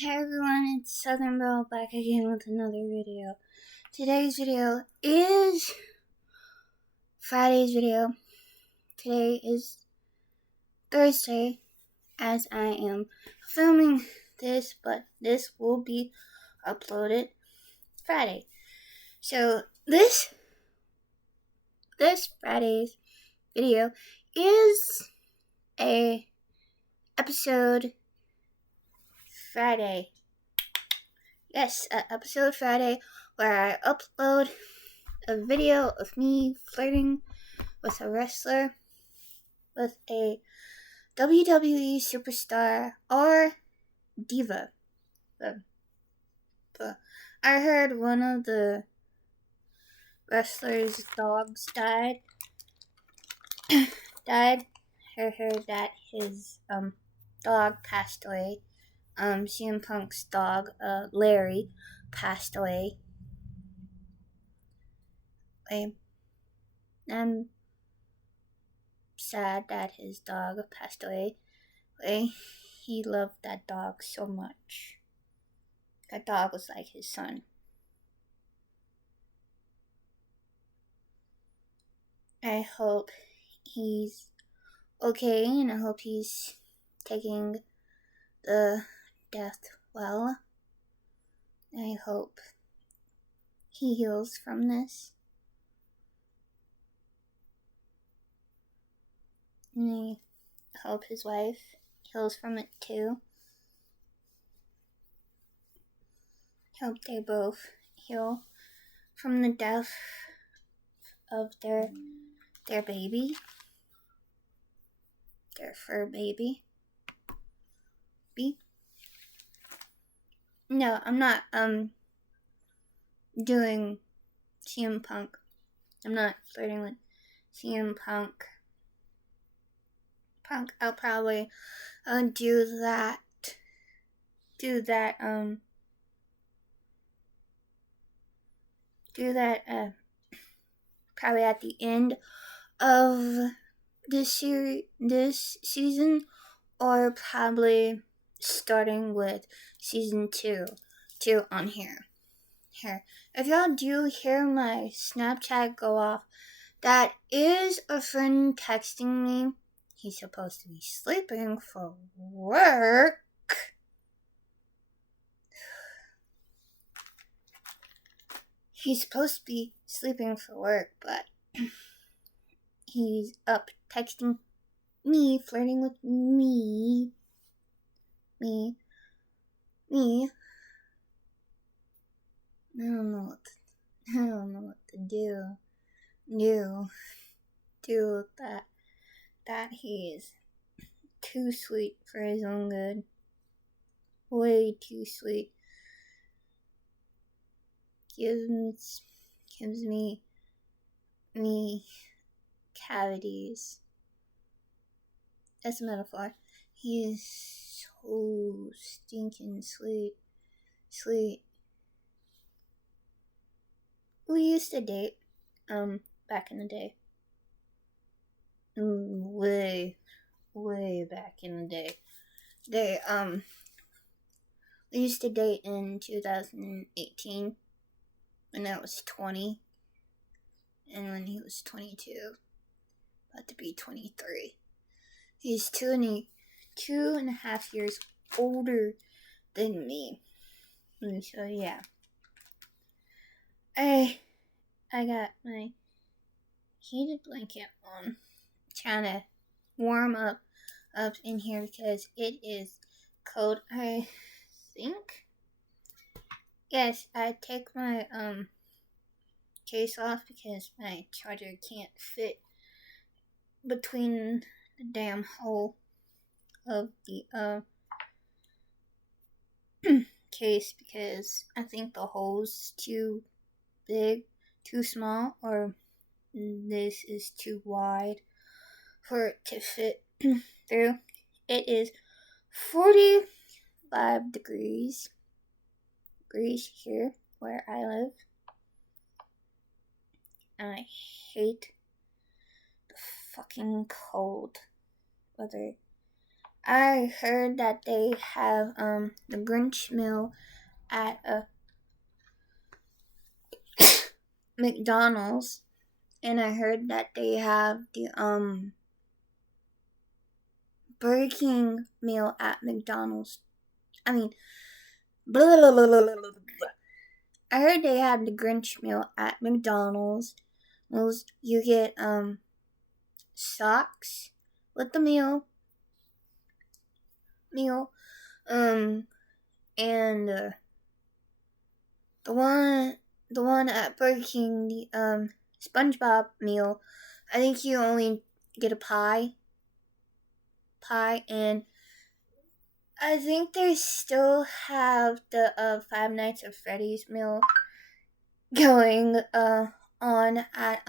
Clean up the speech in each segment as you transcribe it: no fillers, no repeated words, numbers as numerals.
Hey everyone, it's Southern Belle back again with another video. Today's video is Friday's video. Today is Thursday as I am filming this, but this will be uploaded Friday. So this Friday's video is a episode Friday. Yes, episode Friday where I upload a video of me flirting with a wrestler, with a WWE superstar or diva. I heard one of the wrestlers' dogs died. I heard that his dog passed away. CM Punk's dog, Larry, passed away. I'm sad that his dog passed away. He loved that dog so much. That dog was like his son. I hope he's okay, and I hope he's taking the death well. I hope he heals from this. And I hope his wife heals from it too. I hope they both heal from the death of their baby. Their fur baby. No, I'm not doing CM Punk. I'm not flirting with CM Punk. I'll probably do that probably at the end of this season, or probably starting with season 2 on here. If y'all do hear my Snapchat go off, that is a friend texting me. He's supposed to be sleeping for work. He's supposed to be sleeping for work, but he's up texting me, flirting with me. I don't know what to do with that. That he is too sweet for his own good. Way too sweet. Gives me cavities. That's a metaphor. He is so stinking sweet. We used to date, back in the day. Way back in the day. We used to date in 2018 when I was 20, and when he was 22, about to be 23. He's 2.5 years older than me. And so yeah. I got my heated blanket on, trying to warm up in here because it is cold. I think, yes, I take my case off because my charger can't fit between the damn hole of the case, because I think the hole's too big, too small, or this is too wide for it to fit through. It is 45 degrees here where I live. And I hate the fucking cold weather. I heard that they have the Grinch meal at a McDonald's, and I heard that they have the Burger King meal at McDonald's. I mean, blah, blah, blah, blah, blah, blah. I heard they had the Grinch meal at McDonald's. You get socks with the meal, and the one at Burger King, the SpongeBob meal, I think you only get a pie, and I think they still have the Five Nights at Freddy's meal going on at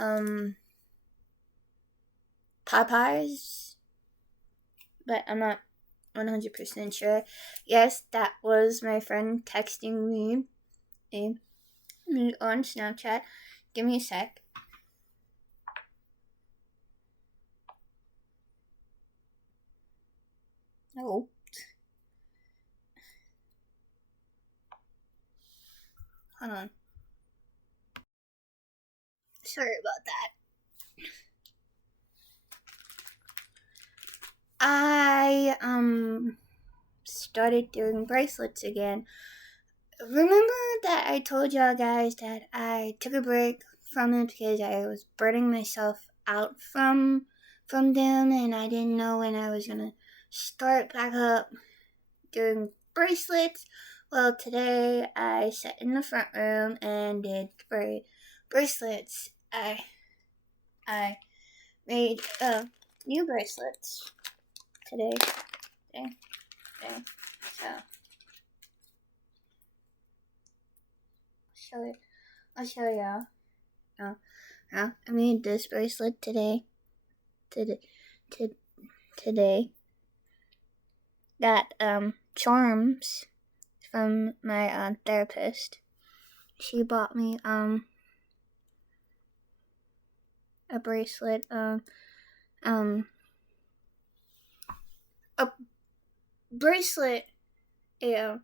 Popeyes, but I'm not 100% sure. Yes, that was my friend texting me on Snapchat. Give me a sec. Oh. Hold on. Sorry about that. I started doing bracelets again. Remember that I told y'all guys that I took a break from it because I was burning myself out from them, and I didn't know when I was gonna start back up doing bracelets. Well, today I sat in the front room and did bracelets. I made new bracelets today. So I'll show y'all. I made this bracelet today. Today. Got charms from my therapist. She bought me a bracelet, a bracelet, a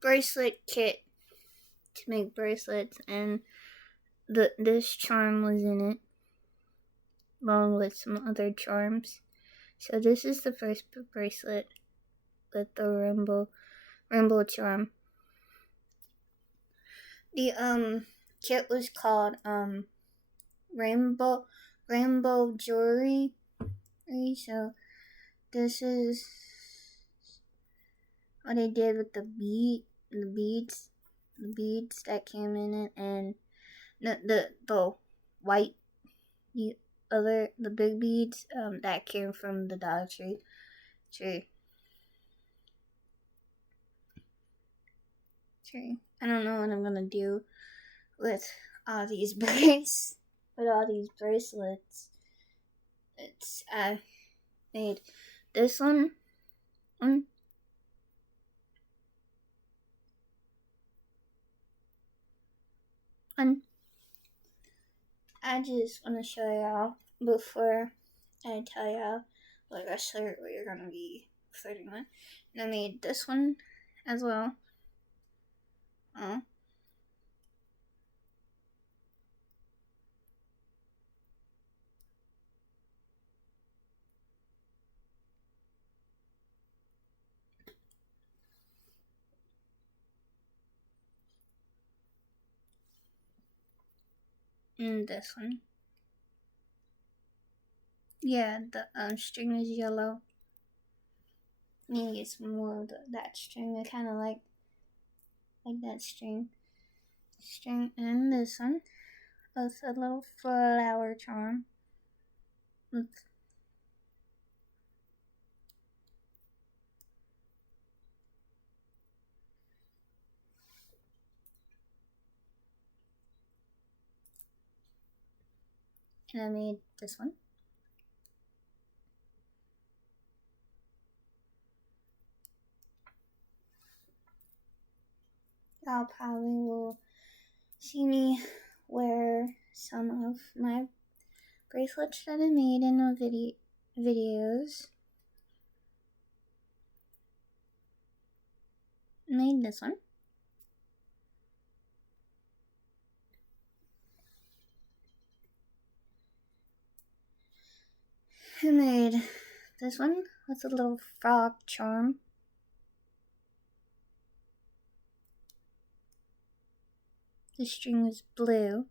bracelet kit to make bracelets, and this charm was in it, along with some other charms. So this is the first bracelet with the rainbow charm. The kit was called rainbow jewelry. So this is what I did with the beads that came in it, and the white, the big beads that came from the Dollar Tree. I don't know what I'm gonna do with all these bracelets. I made this one. I just want to show y'all before I tell y'all what rest of what you're gonna be flirting with. And I made this one as well. And this one. Yeah, the string is yellow. Maybe it's more of that string. I kind of like that string. And this one with a little flower charm. And I made this one. Y'all probably will see me wear some of my bracelets that I made in the videos. made this one. I made this one with a little frog charm. The string is blue.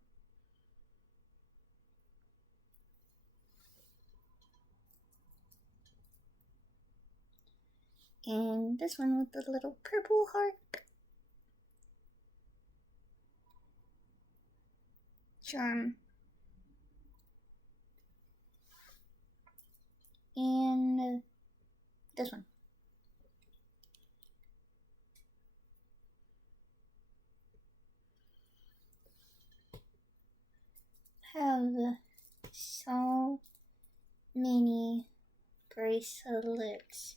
And this one with the little purple heart. Charm. And this one. Have so many bracelets.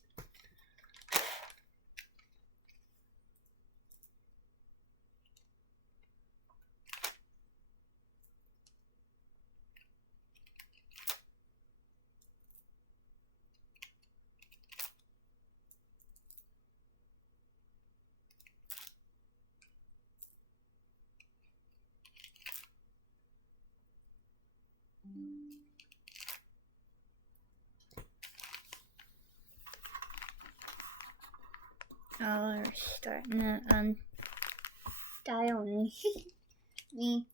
Oh, we're starting to die on me. Me.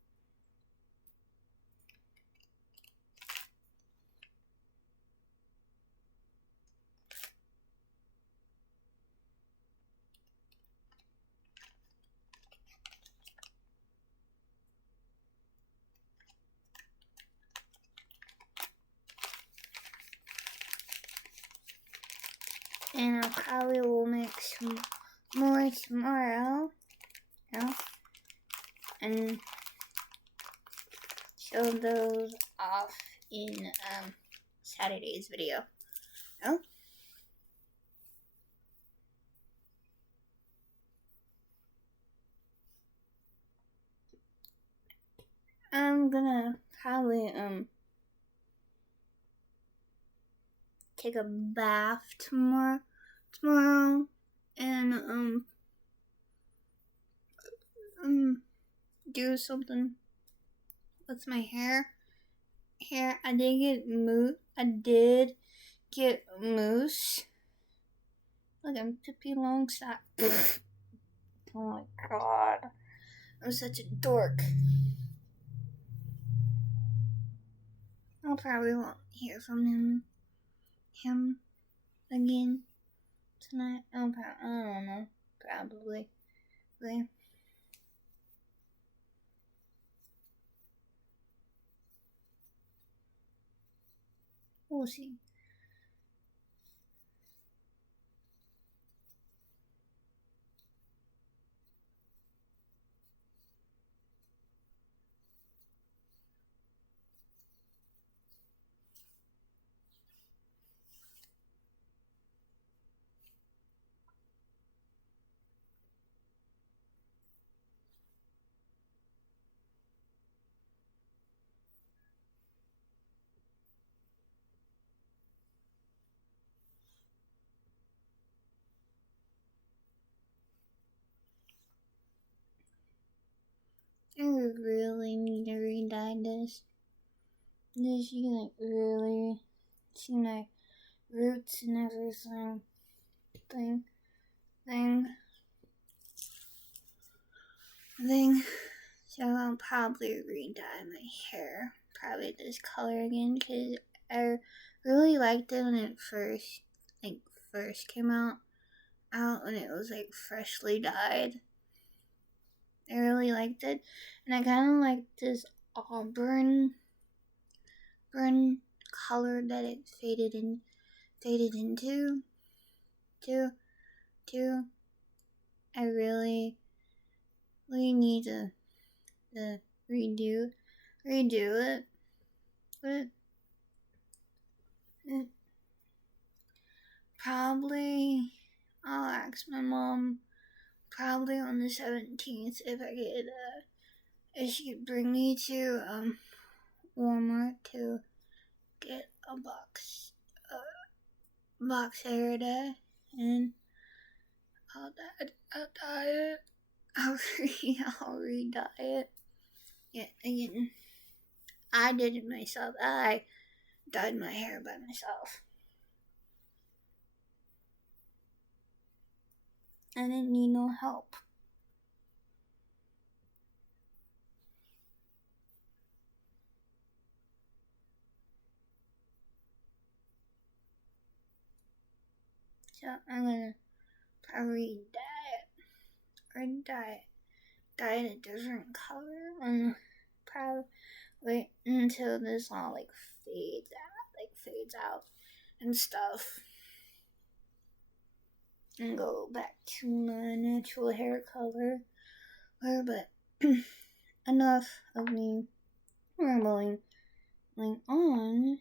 And I probably will make some more tomorrow. And show those off in Saturday's video. No? I'm gonna probably take a bath tomorrow and do something with my hair. I did get mousse. Look, I'm Pippi Longstocking. Oh my god, I'm such a dork. I'll probably won't hear from him again tonight. I don't know. Probably. We'll see. I really need to re-dye this. This, you can really see my roots and everything. So I'll probably re-dye my hair. Probably this color again because I really liked it when it first came out when it was freshly dyed. I really liked it, and I kind of like this auburn color that it faded into. I really need to redo it, but probably I'll ask my mom probably on the 17th if I could if she could bring me to Walmart to get a box Saturday, and I'll diet. I'll re-diet. Yeah, again. I did it myself. I dyed my hair by myself. I didn't need no help. So I'm gonna probably dye it a different color and probably wait until this all like fades out and stuff, and go back to my natural hair color. But enough of me rambling on.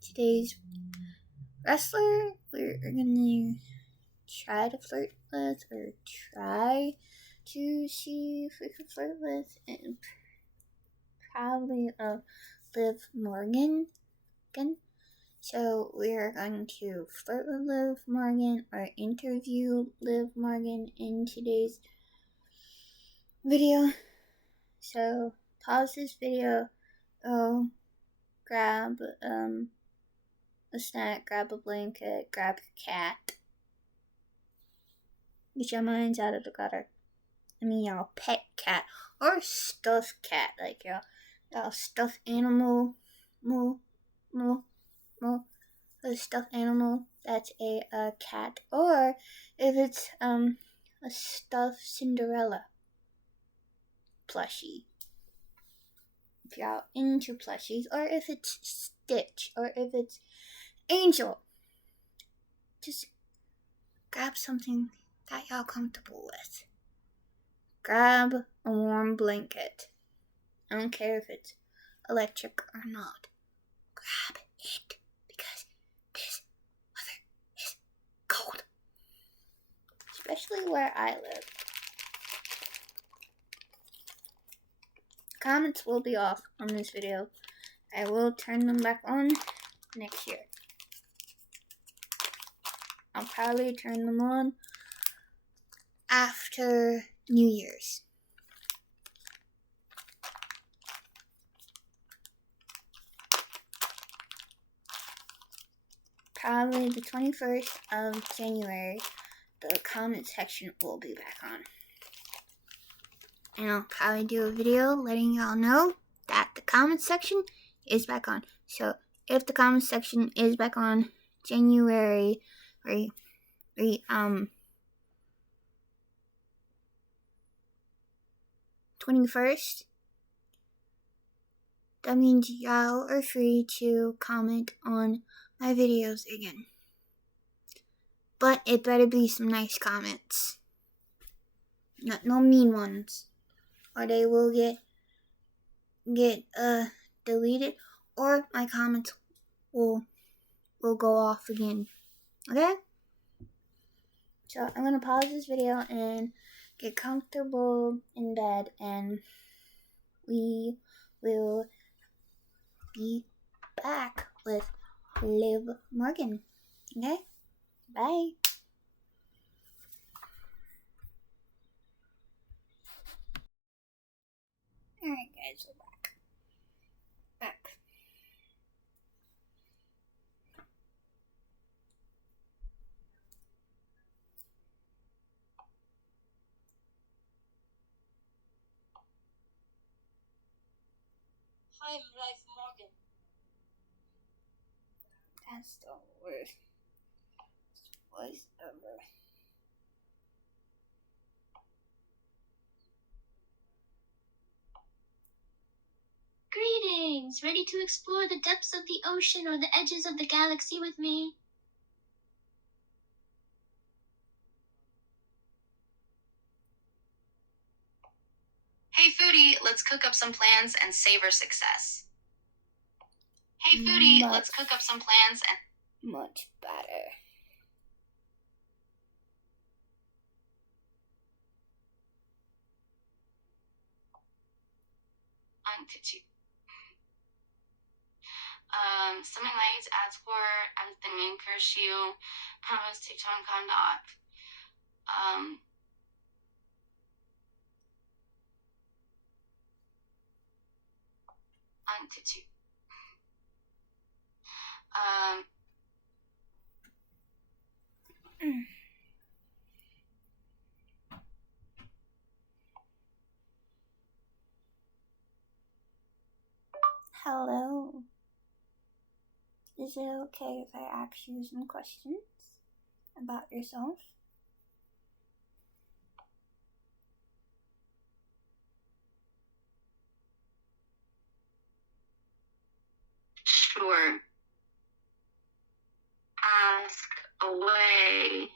Today's wrestler we're gonna try to flirt with, or try to see if we can flirt with, and probably Liv Morgan again. So we're going to flirt with Liv Morgan or interview Liv Morgan in today's video. So pause this video, go grab a snack, grab a blanket, grab your cat. Get your minds out of the gutter. I mean, your pet cat or stuffed cat, like your stuffed animal, a stuffed animal that's a cat, or if it's a stuffed Cinderella plushie. If y'all into plushies, or if it's Stitch, or if it's Angel, just grab something that y'all comfortable with. Grab a warm blanket. I don't care if it's electric or not. Grab it, because this weather is cold. Especially where I live. Comments will be off on this video. I will turn them back on next year. I'll probably turn them on after New Year's. Probably the 21st of January, the comment section will be back on. And I'll probably do a video letting y'all know that the comment section is back on. So if the comment section is back on January 21st, that means y'all are free to comment on my videos again. But it better be some nice comments. No mean ones, or they will get deleted, or my comments will go off again. Okay? So I'm gonna pause this video and get comfortable in bed, and we will be back with Liv Morgan. Okay? Bye. Alright guys, we're back. Hi, I'm Liv Morgan. That's the worst voice ever. Greetings! Ready to explore the depths of the ocean or the edges of the galaxy with me? Hey foodie, let's cook up some plans and savor success. Hey foodie, let's cook up some plans and much better. Something like to ask for as the main curse you promise to John Conduct. Hello. Is it okay if I ask you some questions about yourself? Sure. Ask away.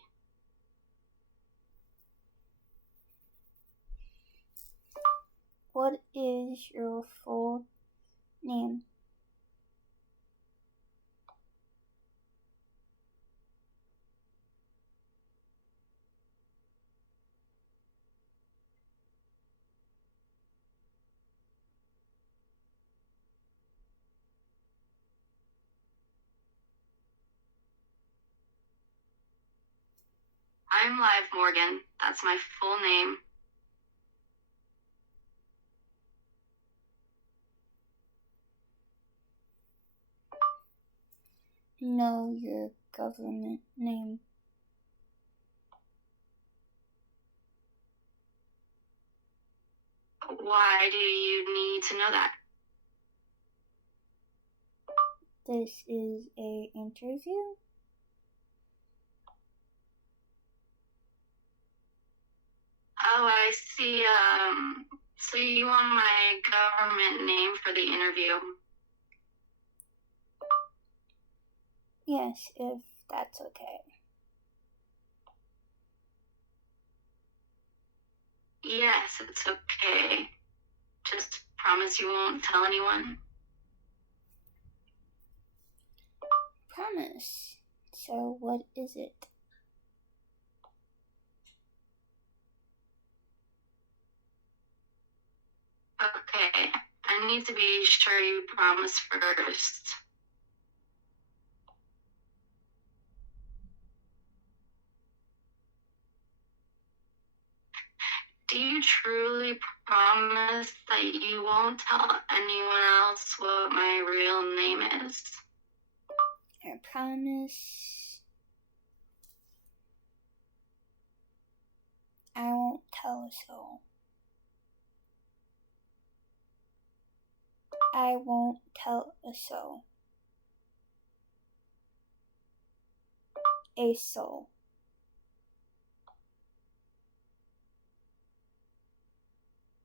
What is your full name? I'm Liv Morgan. That's my full name. Know your government name. Why do you need to know that? This is a interview? Oh, I see. So you want my government name for the interview? Yes, if that's okay. Yes, it's okay. Just promise you won't tell anyone. Promise. So what is it? Okay, I need to be sure you promise first. Do you truly promise that you won't tell anyone else what my real name is? I promise. I won't tell a soul. I won't tell a soul. A soul.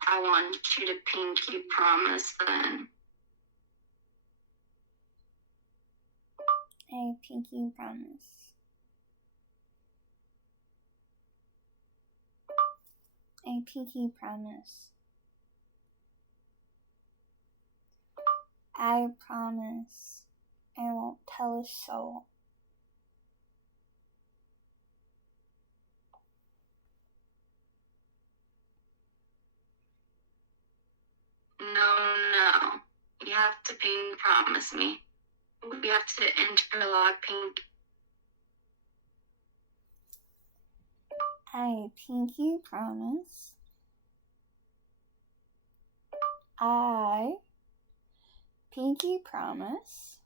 I want you to pinky promise then. A pinky promise. A pinky promise. I promise I won't tell a soul. No. You have to pinky promise me. We have to interlock pink. I pinky promise. I pinky promise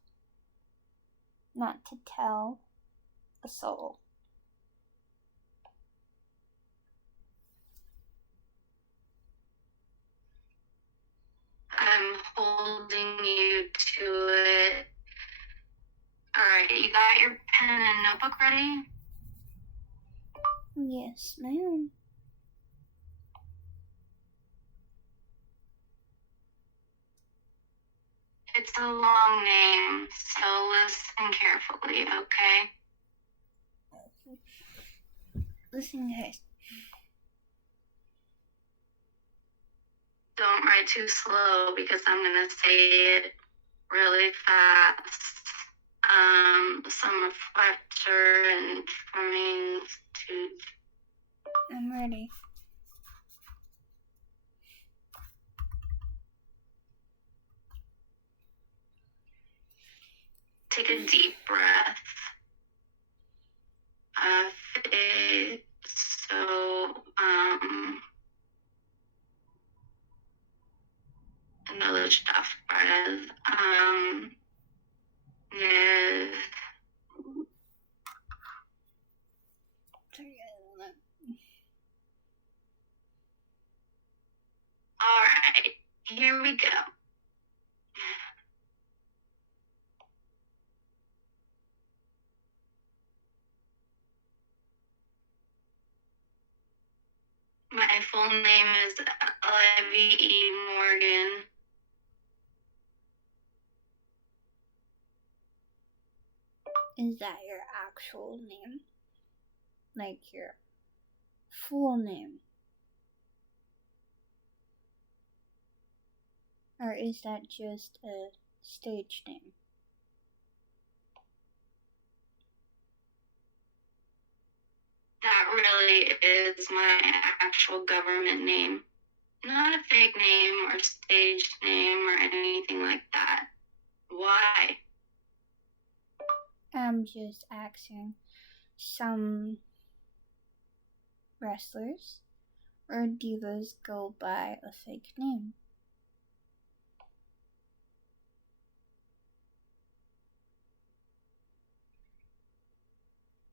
not to tell a soul. I'm holding you to it. Alright, you got your pen and notebook ready? Yes, ma'am. It's a long name, so listen carefully, okay? Listen, guys. Don't write too slow because I'm gonna say it really fast. some reflector and trimming tools. I'm ready. Take a deep breath. Another tough breath. Is all right. Here we go. My full name is Olivia E. Morgan. Is that your actual name? Like your full name? Or is that just a stage name? That really is my actual government name. Not a fake name or staged name or anything like that. Why? I'm just asking. Some wrestlers or divas go by a fake name.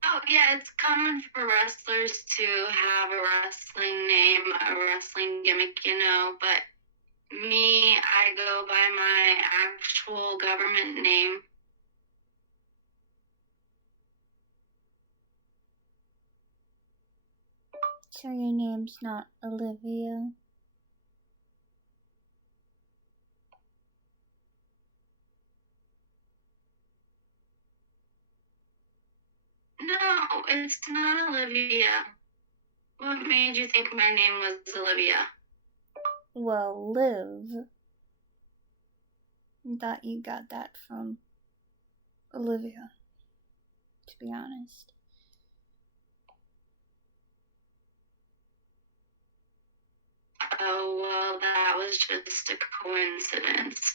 Oh, yeah, it's common for wrestlers to have a wrestling name, a wrestling gimmick, but me, I go by my actual government name. So your name's not Olivia? No, it's not Olivia. What made you think my name was Olivia? Well, Liv. I thought you got that from Olivia, to be honest. Oh, well, that was just a coincidence.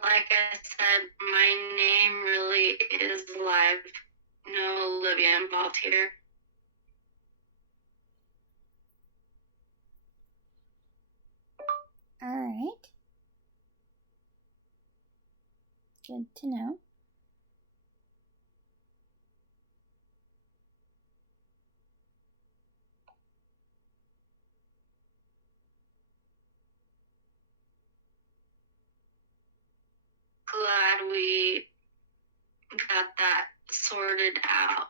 Like I said, my name really is live. No Olivia involved here. Alright. Good to know. Glad we got that sorted out.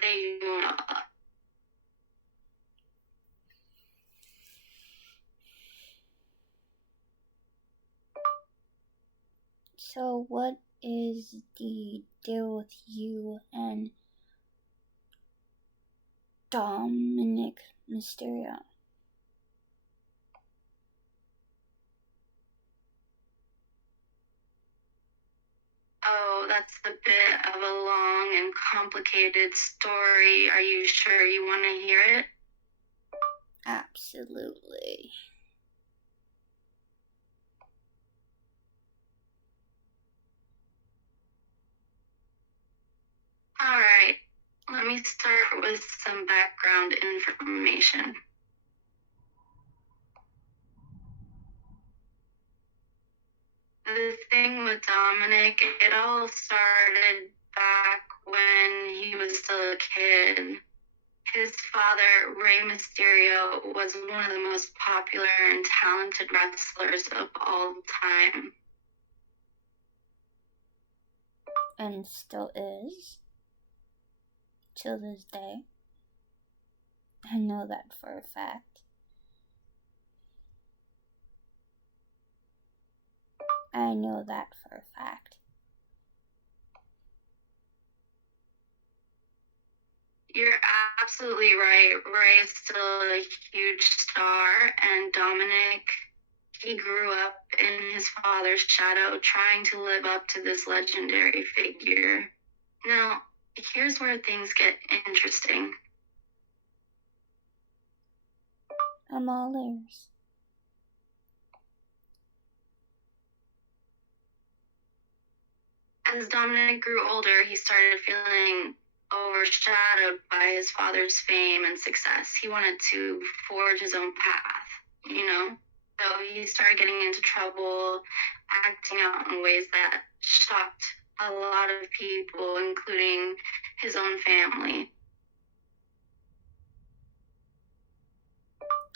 They So what is the deal with you and Dominic Mysterio? Oh, that's a bit of a long and complicated story. Are you sure you want to hear it? Absolutely. All right, let me start with some background information. The thing with Dominic, it all started back when he was still a kid. His father, Rey Mysterio, was one of the most popular and talented wrestlers of all time. And still is. Till this day. I know that for a fact. I know that for a fact. You're absolutely right. Ray is still a huge star, and Dominic, He grew up in his father's shadow, trying to live up to this legendary figure. Now, here's where things get interesting. I'm all ears. As Dominic grew older, he started feeling overshadowed by his father's fame and success. He wanted to forge his own path, you know? So he started getting into trouble, acting out in ways that shocked a lot of people, including his own family.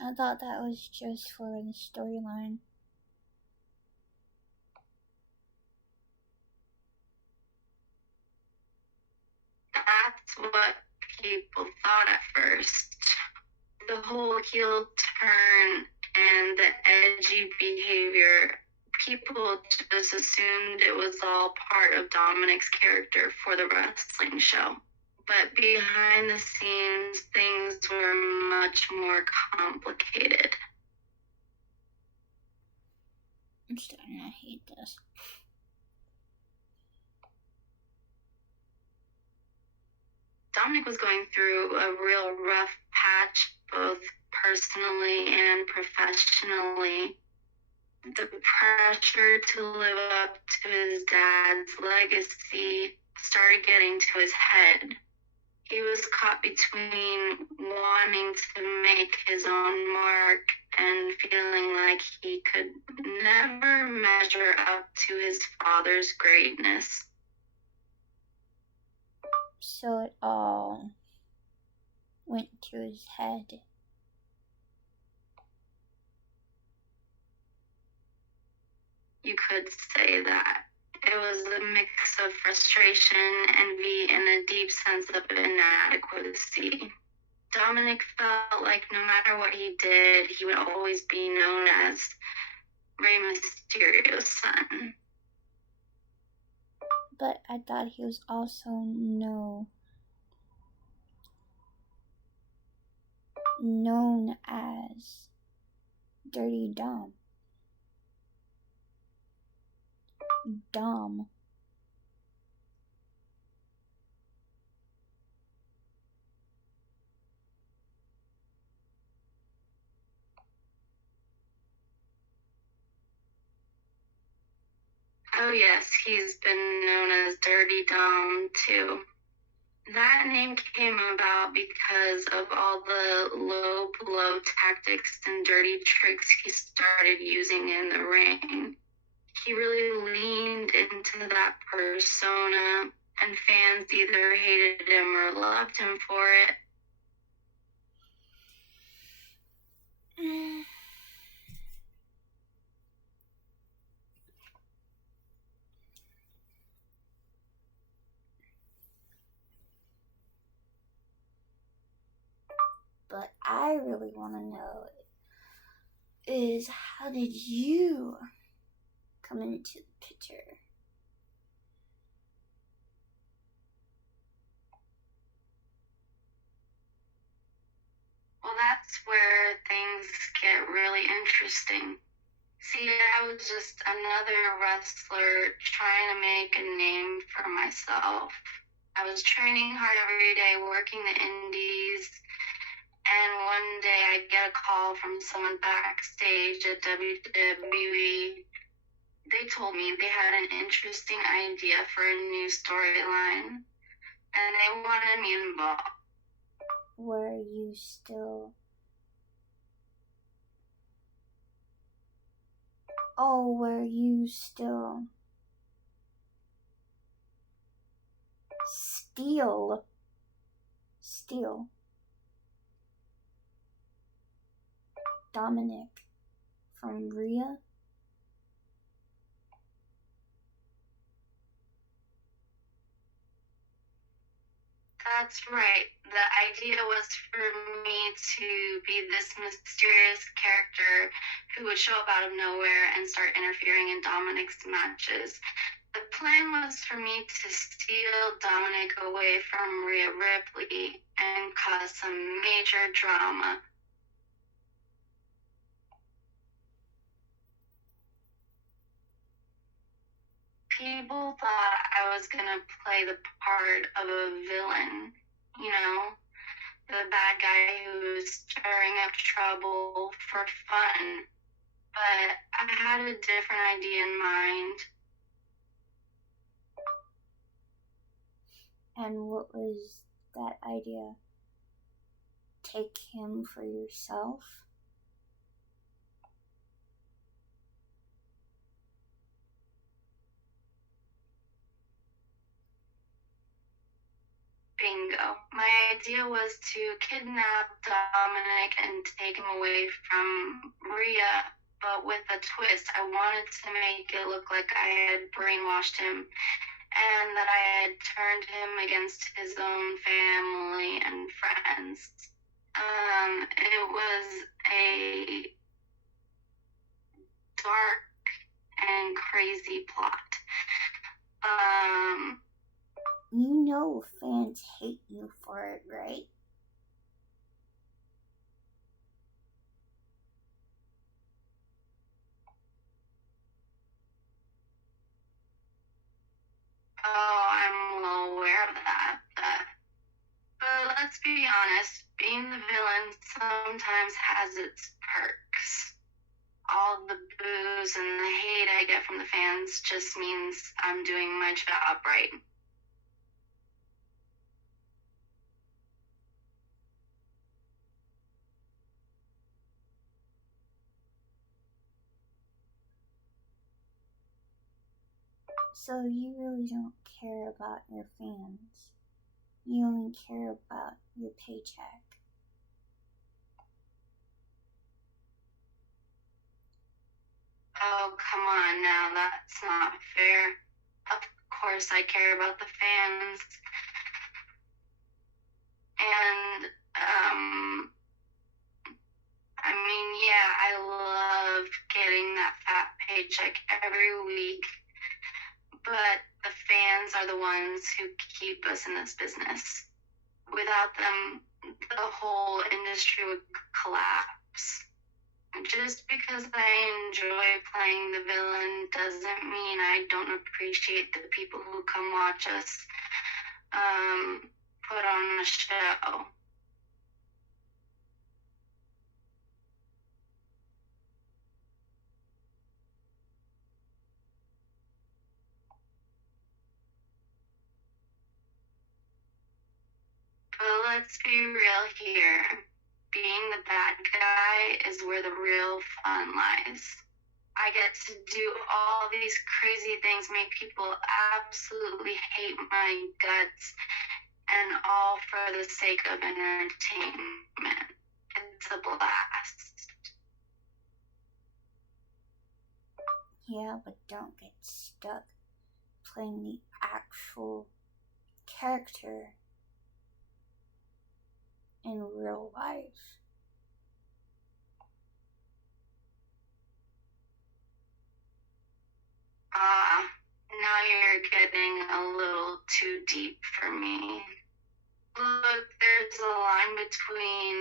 I thought that was just for the storyline. That's what people thought at first. The whole heel turn and the edgy behavior, people just assumed it was all part of Dominic's character for the wrestling show. But behind the scenes, things were much more complicated. I'm starting to hate this. Dominic was going through a real rough patch, both personally and professionally. The pressure to live up to his dad's legacy started getting to his head. He was caught between wanting to make his own mark and feeling like he could never measure up to his father's greatness. So it all went to his head. You could say that. It was a mix of frustration, envy, and a deep sense of inadequacy. Dominic felt like no matter what he did, he would always be known as Rey Mysterio's son. But I thought he was also known as Dirty Dom. Dom. Oh yes, he's been known as Dirty Dom too. That name came about because of all the low blow tactics and dirty tricks he started using in the ring. He really leaned into that persona, and fans either hated him or loved him for it. But I really want to know is how did you come into the picture? Well, that's where things get really interesting. See, I was just another wrestler trying to make a name for myself. I was training hard every day, working the indies, and one day I get a call from someone backstage at WWE. They told me they had an interesting idea for a new storyline, and they wanted me involved. Were you still... Oh, were you still... Steel Dominic from Rhea? That's right. The idea was for me to be this mysterious character who would show up out of nowhere and start interfering in Dominic's matches. The plan was for me to steal Dominic away from Rhea Ripley and cause some major drama. people thought I was gonna play the part of a villain, you know, the bad guy who's stirring up trouble for fun. But I had a different idea in mind. And what was that idea? Take him for yourself? Bingo. My idea was to kidnap Dominic and take him away from Rhea, but with a twist. I wanted to make it look like I had brainwashed him and that I had turned him against his own family and friends. It was a dark and crazy plot. You know fans hate you for it, right? Oh, I'm well aware of that. But let's be honest, being the villain sometimes has its perks. All the boos and the hate I get from the fans just means I'm doing my job right. So you really don't care about your fans. You only care about your paycheck. Oh, come on now, that's not fair. Of course I care about the fans. And, I mean, yeah, I love getting that fat paycheck every week, but the fans are the ones who keep us in this business. Without them, the whole industry would collapse. Just because I enjoy playing the villain doesn't mean I don't appreciate the people who come watch us put on a show. But let's be real here. Being the bad guy is where the real fun lies. I get to do all these crazy things, make people absolutely hate my guts, and all for the sake of entertainment. It's a blast. Yeah, but don't get stuck playing the actual character in real life. Now you're getting a little too deep for me. Look, there's a line between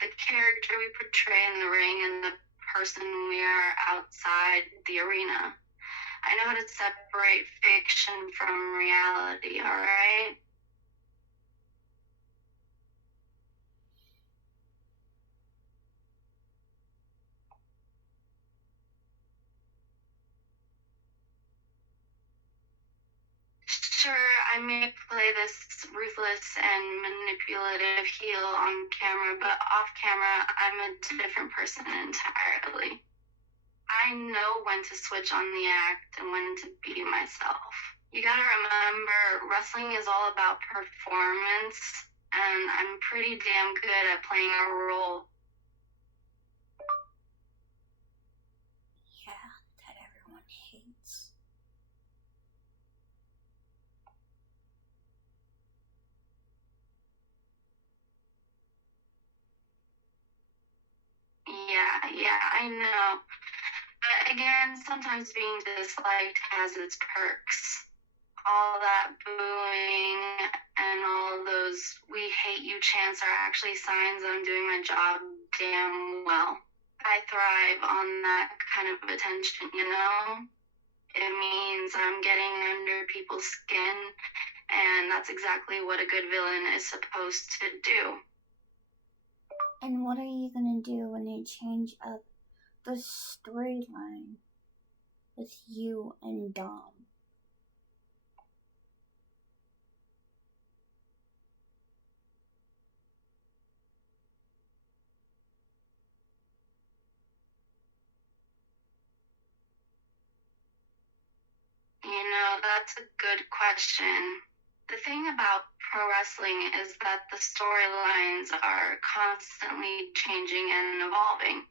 the character we portray in the ring and the person we are outside the arena. I know how to separate fiction from reality, alright? Sure, I may play this ruthless and manipulative heel on camera, but off camera, I'm a different person entirely. I know when to switch on the act and when to be myself. You gotta remember, wrestling is all about performance, and I'm pretty damn good at playing a role. Yeah, that everyone hates. Yeah, I know. But again, sometimes being disliked has its perks. All that booing and all those "we hate you" chants are actually signs I'm doing my job damn well. I thrive on that kind of attention, you know? It means I'm getting under people's skin, and that's exactly what a good villain is supposed to do. And what are you gonna do when they change up the storyline with you and Dom? You know, that's a good question. The thing about pro wrestling is that the storylines are constantly changing and evolving.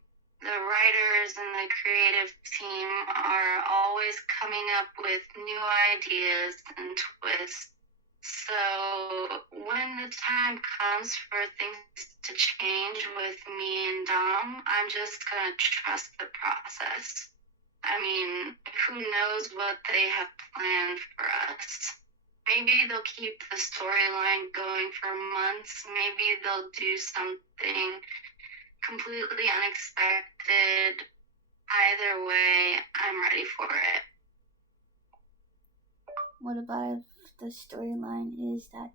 The writers and the creative team are always coming up with new ideas and twists. So when the time comes for things to change with me and Dom, I'm just gonna trust the process. I mean, who knows what they have planned for us? Maybe they'll keep the storyline going for months. Maybe they'll do something completely unexpected. Either way, I'm ready for it. What about if the storyline is that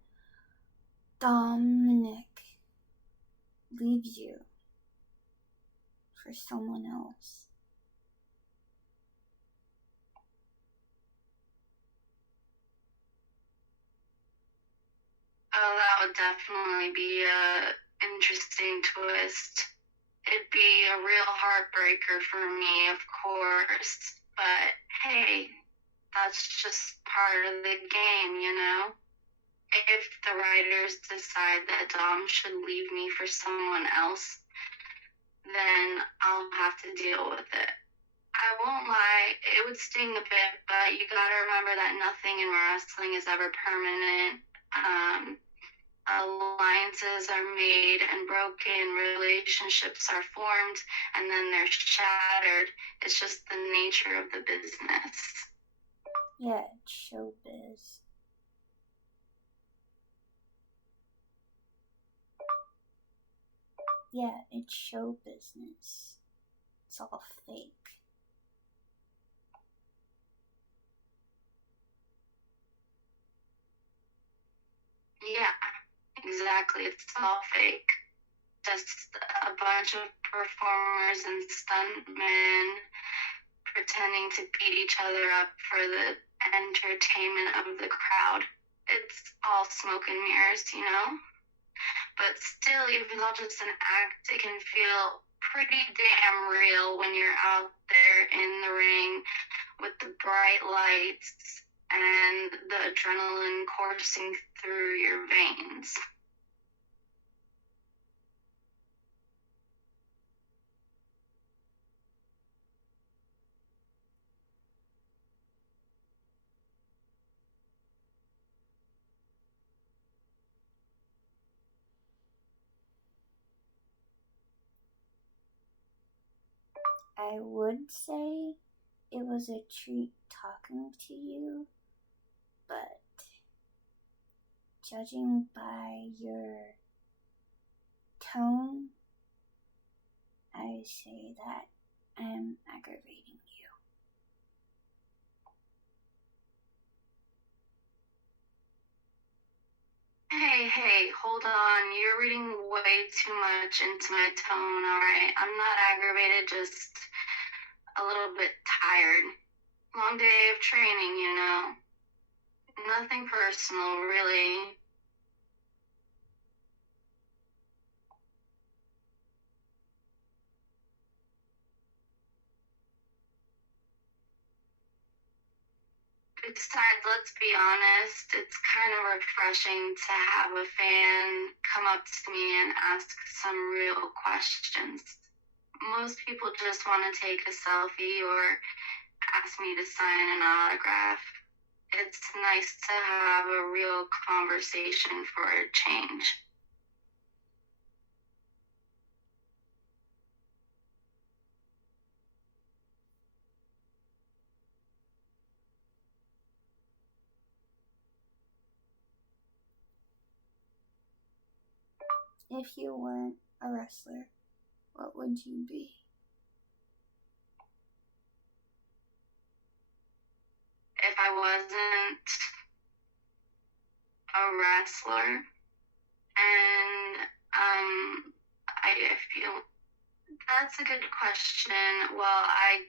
Dominic leaves you for someone else? Oh, that would definitely be a interesting twist. It'd be a real heartbreaker for me, of course. But hey, that's just part of the game, you know? If the writers decide that Dom should leave me for someone else, then I'll have to deal with it. I won't lie, it would sting a bit, but you gotta remember that nothing in wrestling is ever permanent. Alliances are made and broken, relationships are formed, and then they're shattered. It's just the nature of the business. Yeah, it's showbiz. Yeah, it's show business. It's all fake. Yeah, exactly. It's all fake. Just a bunch of performers and stuntmen pretending to beat each other up for the entertainment of the crowd. It's all smoke and mirrors, you know? But still, even though it's just an act, it can feel pretty damn real when you're out there in the ring with the bright lights and the adrenaline coursing through your veins. I would say it was a treat talking to you, but judging by your tone, I say that I'm aggravating you. Hey, hold on. You're reading way too much into my tone, alright? I'm not aggravated, just a little bit tired. Long day of training, you know. Nothing personal, really. Besides, let's be honest, it's kind of refreshing to have a fan come up to me and ask some real questions. Most people just want to take a selfie or ask me to sign an autograph. It's nice to have a real conversation for a change. If you weren't a wrestler, what would you be? if I wasn't a wrestler. And I feel that's a good question. Well, I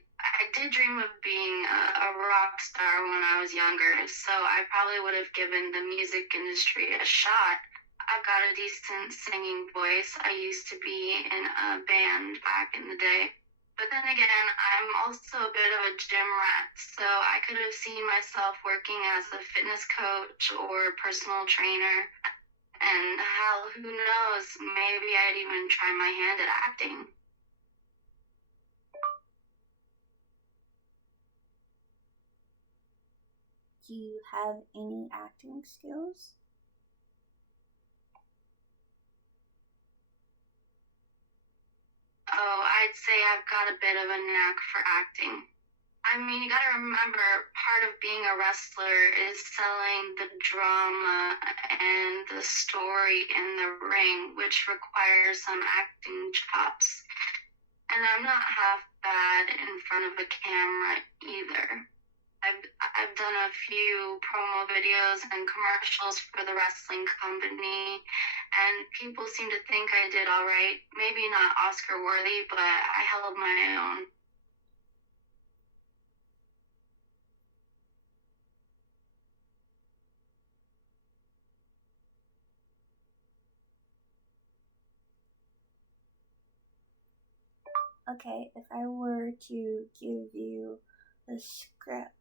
did dream of being a rock star when I was younger, so I probably would have given the music industry a shot. I've got a decent singing voice. I used to be in a band back in the day. But then again, I'm also a bit of a gym rat, so I could have seen myself working as a fitness coach or personal trainer. And hell, who knows, maybe I'd even try my hand at acting. Do you have any acting skills? Oh, I'd say I've got a bit of a knack for acting. I mean, you gotta remember, part of being a wrestler is selling the drama and the story in the ring, which requires some acting chops. And I'm not half bad in front of a camera either. I've done a few promo videos and commercials for the wrestling company, and people seem to think I did all right. Maybe not Oscar worthy, but I held my own. Okay, if I were to give you the script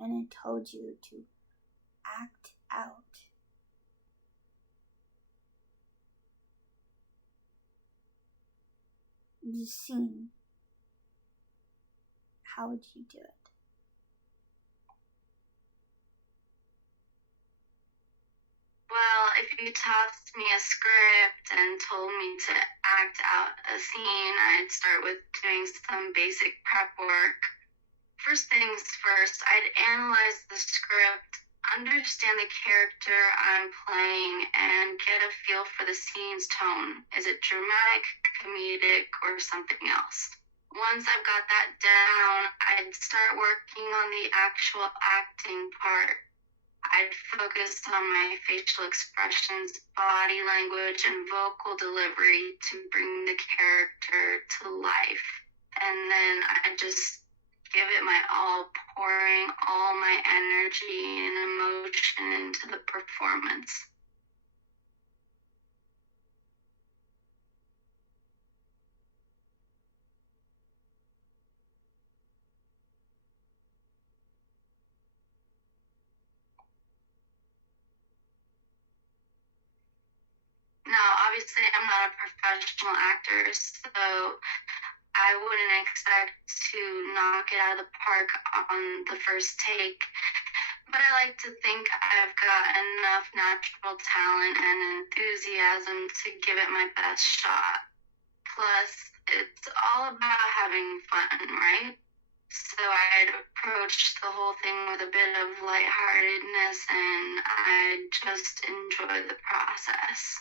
and it told you to act out the scene, how would you do it? Well, if you tossed me a script and told me to act out a scene, I'd start with doing some basic prep work. First things first, I'd analyze the script, understand the character I'm playing, and get a feel for the scene's tone. Is it dramatic, comedic, or something else? Once I've got that down, I'd start working on the actual acting part. I'd focus on my facial expressions, body language, and vocal delivery to bring the character to life. And then I'd just give it my all, pouring all my energy and emotion into the performance. Now, obviously, I'm not a professional actor, so I wouldn't expect to knock it out of the park on the first take. But I like to think I've got enough natural talent and enthusiasm to give it my best shot. Plus, it's all about having fun, right? So I'd approach the whole thing with a bit of lightheartedness, and I'd just enjoy the process.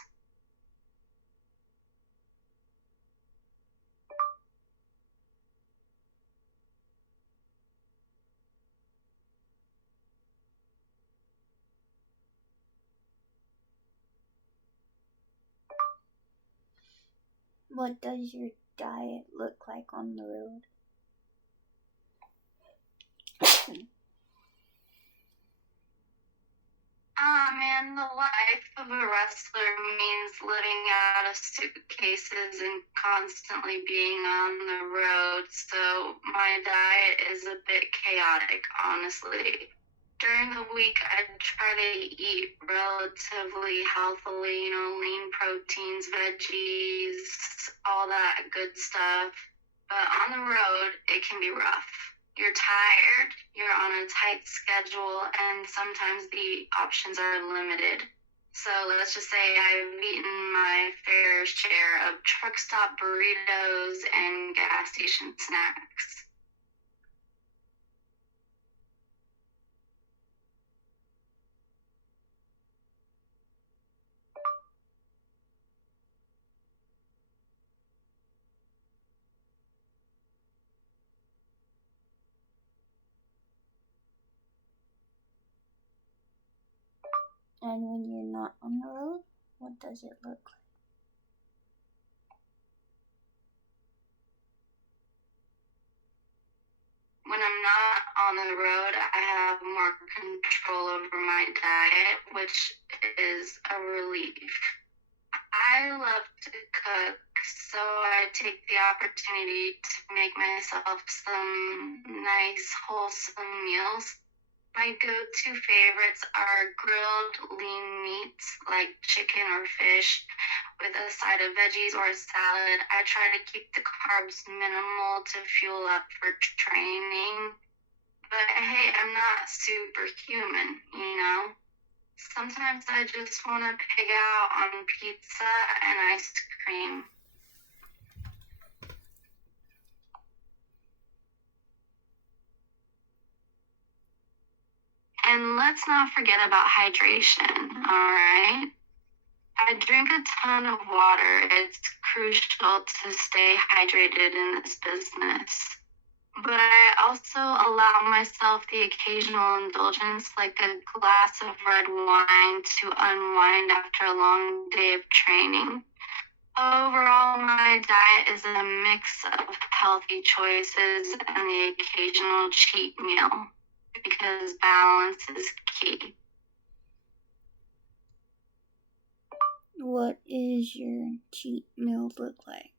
What does your diet look like on the road? Man, the life of a wrestler means living out of suitcases and constantly being on the road, so my diet is a bit chaotic, honestly. During the week, I try to eat relatively healthily, lean proteins, veggies, all that good stuff. But on the road, it can be rough. You're tired, you're on a tight schedule, and sometimes the options are limited. So let's just say I've eaten my fair share of truck stop burritos and gas station snacks. And when you're not on the road, what does it look like? When I'm not on the road, I have more control over my diet, which is a relief. I love to cook, so I take the opportunity to make myself some nice, wholesome meals. My go-to favorites are grilled lean meats like chicken or fish with a side of veggies or a salad. I try to keep the carbs minimal to fuel up for training. But hey, I'm not superhuman, you know? Sometimes I just want to pig out on pizza and ice cream. And let's not forget about hydration, alright? I drink a ton of water. It's crucial to stay hydrated in this business. But I also allow myself the occasional indulgence, like a glass of red wine to unwind after a long day of training. Overall, my diet is a mix of healthy choices and the occasional cheat meal, because balance is key. What is your cheat meal look like?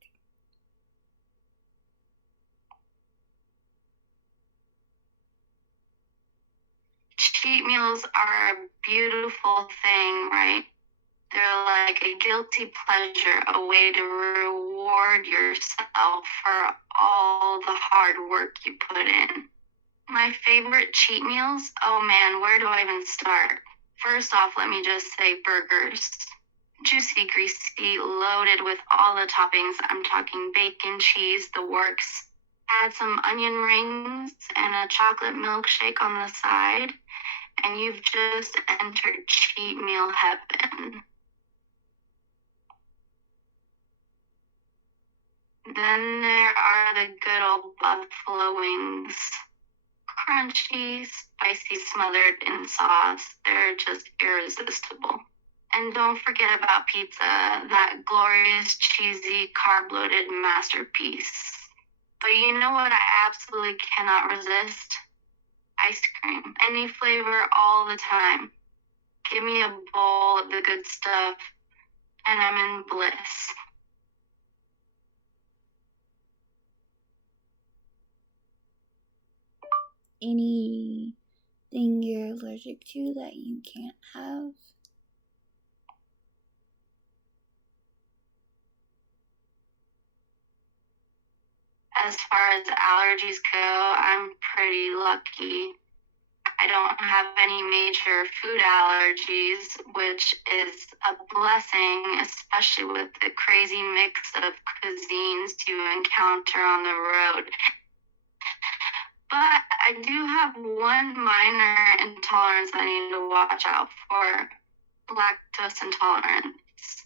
Cheat meals are a beautiful thing, right? They're like a guilty pleasure, a way to reward yourself for all the hard work you put in. My favorite cheat meals? Oh man, where do I even start? First off, let me just say burgers. Juicy, greasy, loaded with all the toppings. I'm talking bacon, cheese, the works. Add some onion rings and a chocolate milkshake on the side, and you've just entered cheat meal heaven. Then there are the good old buffalo wings. Crunchy, spicy, smothered in sauce. They're just irresistible. And don't forget about pizza, that glorious, cheesy, carb-loaded masterpiece. But you know what I absolutely cannot resist? Ice cream. Any flavor, all the time. Give me a bowl of the good stuff, and I'm in bliss. Anything you're allergic to that you can't have? As far as allergies go, I'm pretty lucky. I don't have any major food allergies, which is a blessing, especially with the crazy mix of cuisines you encounter on the road. But I do have one minor intolerance I need to watch out for: lactose intolerance.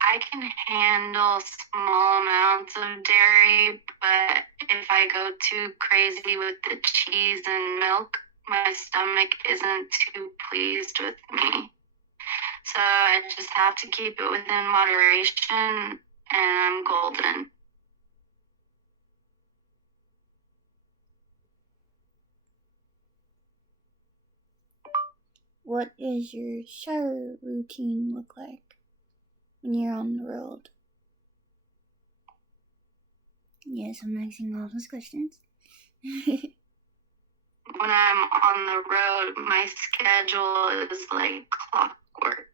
I can handle small amounts of dairy, but if I go too crazy with the cheese and milk, my stomach isn't too pleased with me. So I just have to keep it within moderation, and I'm golden. What is your shower routine look like when you're on the road? Yes, I'm asking all those questions. When I'm on the road, my schedule is like clockwork.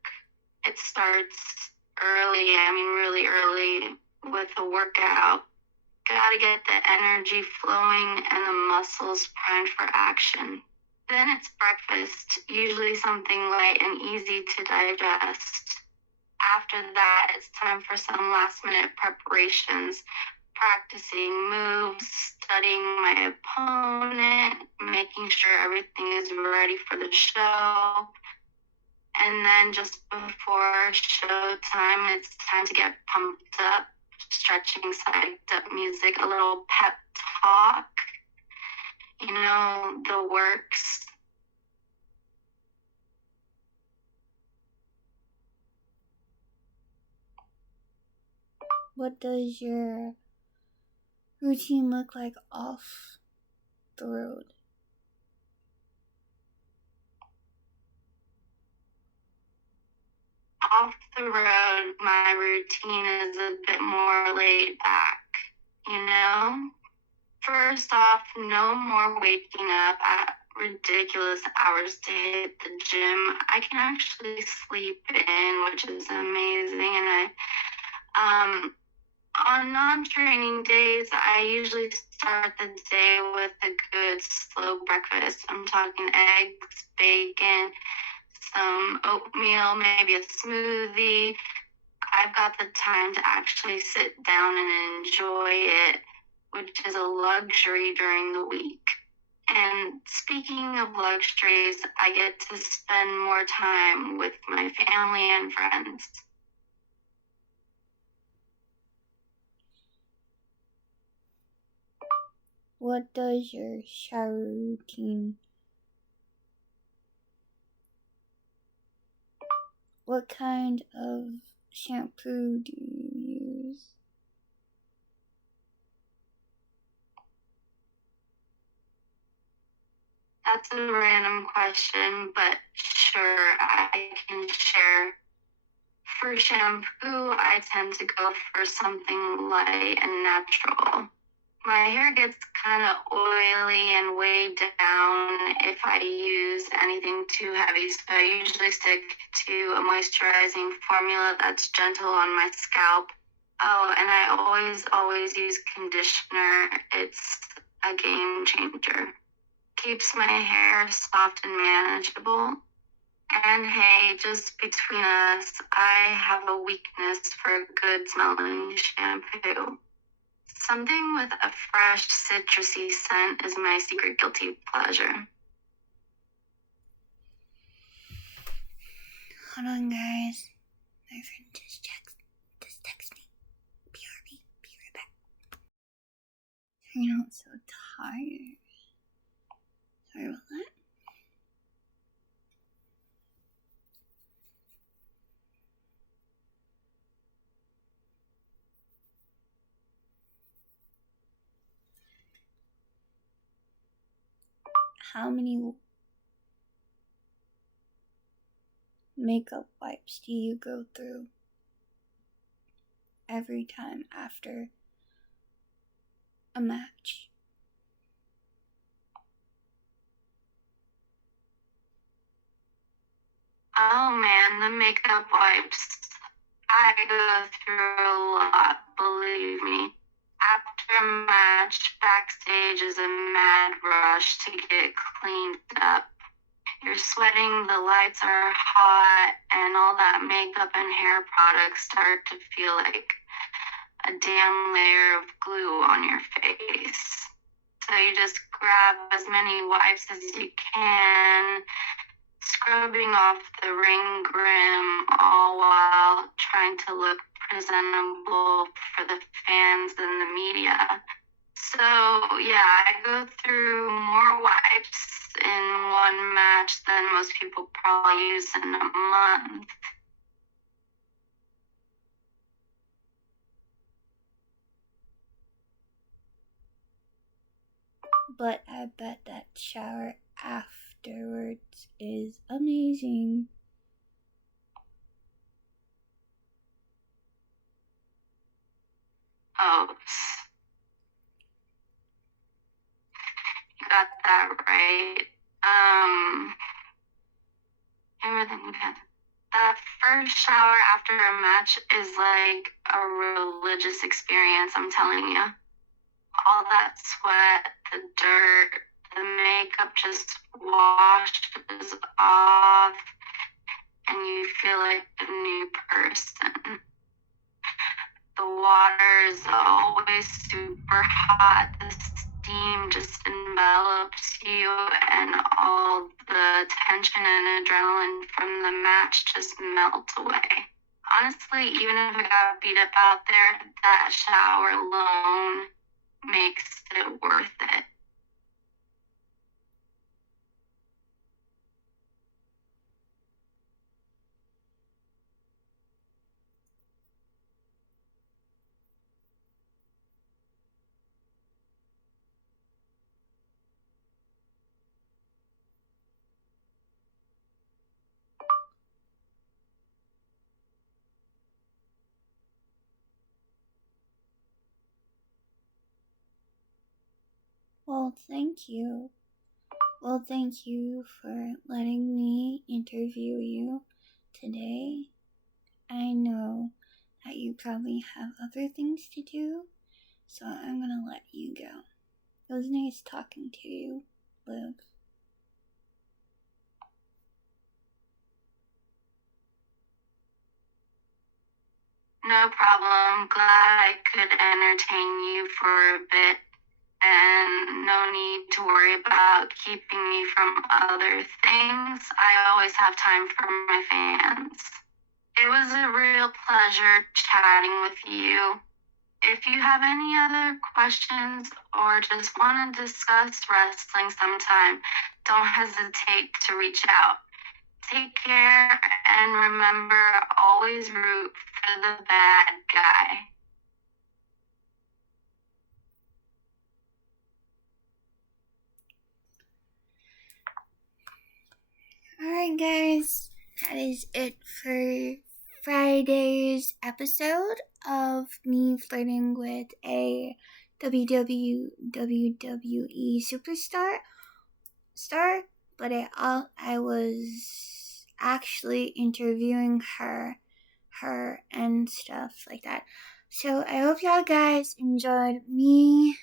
It starts early, really early, with a workout. Gotta get the energy flowing and the muscles primed for action. Then it's breakfast, usually something light and easy to digest. After that, it's time for some last-minute preparations, practicing moves, studying my opponent, making sure everything is ready for the show. And then just before show time, it's time to get pumped up, stretching, psyched up music, a little pep talk, the works. what does your routine look like off the road? Off the road, my routine is a bit more laid back, you know? First off, no more waking up at ridiculous hours to hit the gym. I can actually sleep in, which is amazing. And on non-training days, I usually start the day with a good slow breakfast. I'm talking eggs, bacon, some oatmeal, maybe a smoothie. I've got the time to actually sit down and enjoy it, which is a luxury during the week. And speaking of luxuries, I get to spend more time with my family and friends. What does your shower routine? What kind of shampoo do you use? That's a random question, but sure, I can share. For shampoo, I tend to go for something light and natural. My hair gets kind of oily and weighed down if I use anything too heavy, so I usually stick to a moisturizing formula that's gentle on my scalp. Oh, and I always use conditioner. It's a game changer. Keeps my hair soft and manageable. And hey, just between us, I have a weakness for good smelling shampoo. Something with a fresh citrusy scent is my secret guilty pleasure. Hold on, guys. My friend just text me. BRB. Be right back. You know, I'm so tired. Sorry about that. How many makeup wipes do you go through every time after a match? Oh man, the makeup wipes. I go through a lot, believe me. After a match, backstage is a mad rush to get cleaned up. You're sweating, the lights are hot, and all that makeup and hair products start to feel like a damn layer of glue on your face. So you just grab as many wipes as you can, scrubbing off the ring grim, all while trying to look presentable for the fans and the media. So yeah, I go through more wipes in one match than most people probably use in a month. But I bet that shower afterwards is amazing. Oh, you got that right. Everything. That first shower after a match is like a religious experience, I'm telling you. All that sweat, the dirt, the makeup just washes off, and you feel like a new person. The water is always super hot. The steam just envelops you, and all the tension and adrenaline from the match just melts away. Honestly, even if I got beat up out there, that shower alone makes it worth it. Well, thank you. Well, thank you for letting me interview you today. I know that you probably have other things to do, so I'm gonna let you go. It was nice talking to you, Liv. No problem. Glad I could entertain you for a bit, and no need to worry about keeping me from other things. I always have time for my fans. It was a real pleasure chatting with you. If you have any other questions or just want to discuss wrestling sometime, don't hesitate to reach out. Take care, and remember, always root for the bad guy. Alright, guys, that is it for Friday's episode of me flirting with a WWE superstar. But I was actually interviewing her and stuff like that. So I hope y'all guys enjoyed me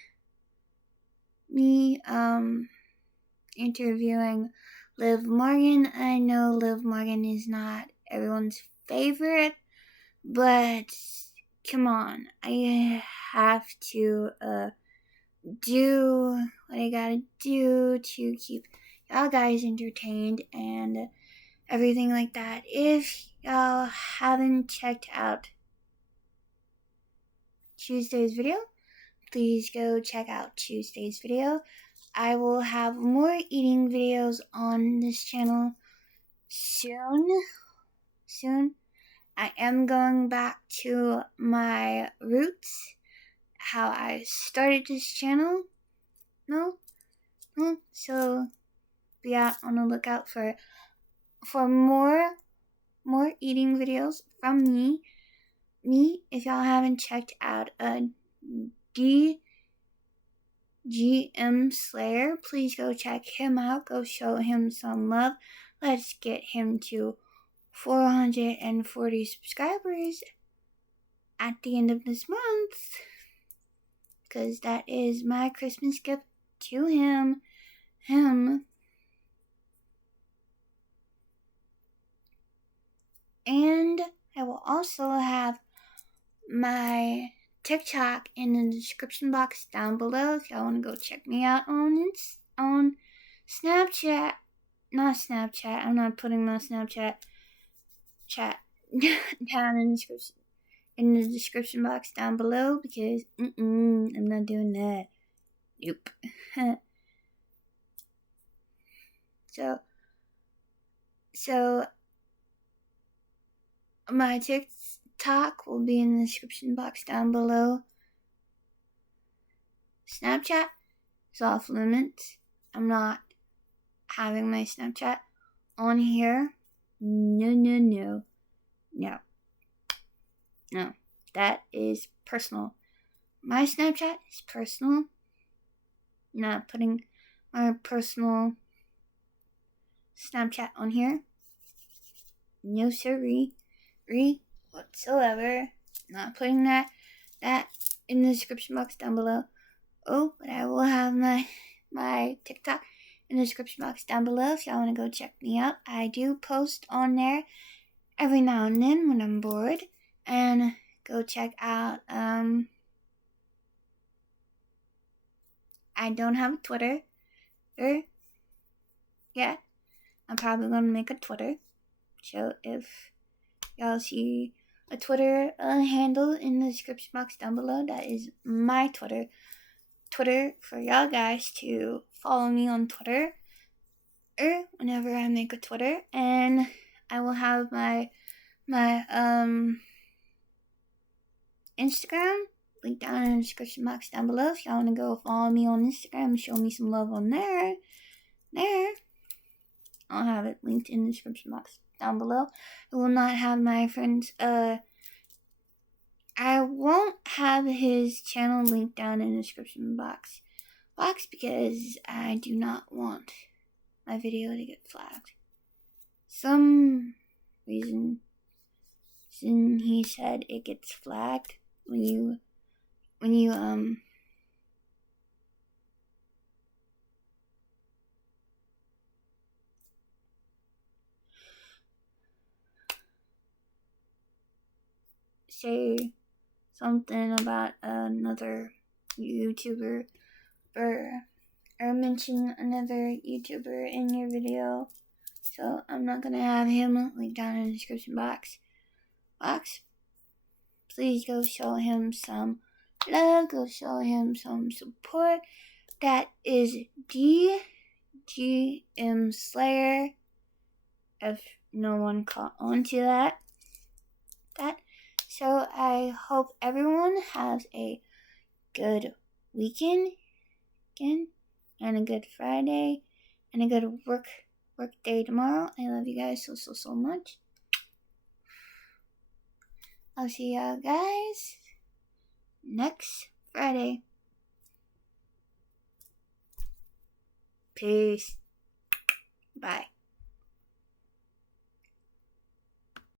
interviewing Liv Morgan. I know Liv Morgan is not everyone's favorite, but come on, I have to do what I gotta do to keep y'all guys entertained and everything like that. If y'all haven't checked out Tuesday's video, please go check out Tuesday's video. I will have more eating videos on this channel soon. I am going back to my roots, how I started this channel. So be out on the lookout for more eating videos from me. If y'all haven't checked out DGM Slayer, please go check him out. Go show him some love. Let's get him to 440 subscribers at the end of this month, because that is my Christmas gift to him. And I will also have my TikTok in the description box down below if y'all want to go check me out on Snapchat. Not Snapchat. I'm not putting my Snapchat chat down in the description box down below, because I'm not doing that. Nope. So my TikTok will be in the description box down below. Snapchat is off limits. I'm not having my Snapchat on here. No. That is personal. My Snapchat is personal. Not putting my personal Snapchat on here. No siree. Whatsoever. Not putting that in the description box down below. Oh, but I will have my TikTok in the description box down below if y'all want to go check me out. I do post on there every now and then when I'm bored. And go check out, I don't have a Twitter yet. I'm probably going to make a Twitter. So if y'all see a Twitter handle in the description box down below, that is my Twitter for y'all guys to follow me on Twitter whenever I make a Twitter. And I will have my Instagram link down in the description box down below if y'all want to go follow me on Instagram and show me some love on there. I'll have it linked in the description box down below. I will not have my friend's I won't have his channel linked down in the description box box because I do not want my video to get flagged. Some reason he said it gets flagged when you say something about another YouTuber or mention another YouTuber in your video. So I'm not gonna have him linked down in the description box. Please go show him some love, go show him some support. That is DGM Slayer. If no one caught on to that. So I hope everyone has a good weekend and a good Friday and a good work day tomorrow. I love you guys so much. I'll see y'all guys next Friday. Peace. Bye.